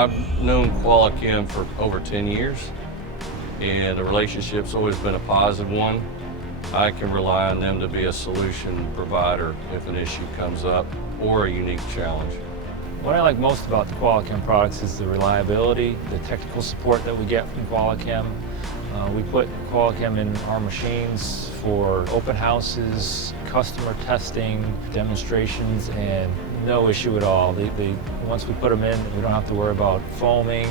I've known QualiChem for over 10 years, and the relationship's always been a positive one. I can rely on them to be a solution provider if an issue comes up or a unique challenge. What I like most about the QualiChem products is the reliability, the technical support that we get from QualiChem. We put QualiChem in our machines for open houses, customer testing, demonstrations, and no issue at all. Once we put them in, we don't have to worry about foaming,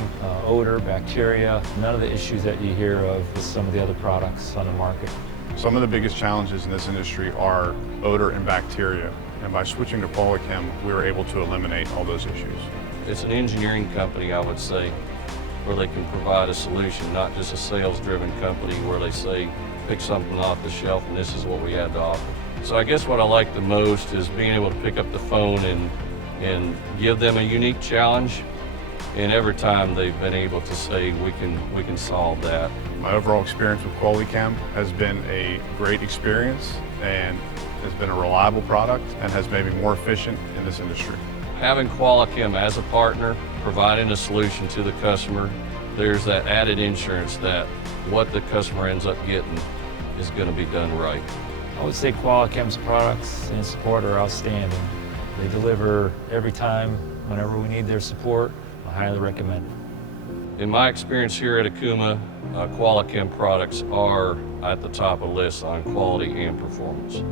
odor, bacteria, none of the issues that you hear of with some of the other products on the market. Some of the biggest challenges in this industry are odor and bacteria, and by switching to QualiChem, we were able to eliminate all those issues. It's an engineering company, I would say, where they can provide a solution, not just a sales-driven company where they say, pick something off the shelf and this is what we have to offer. So I guess what I like the most is being able to pick up the phone and give them a unique challenge, and every time they've been able to say, we can solve that. My overall experience with QualiChem has been a great experience and has been a reliable product and has made me more efficient in this industry. Having QualiChem as a partner, providing a solution to the customer, there's that added insurance that what the customer ends up getting is going to be done right. I would say QualiChem's products and support are outstanding. They deliver every time, whenever we need their support. I highly recommend it. In my experience here at OKUMA, QualiChem products are at the top of the list on quality and performance.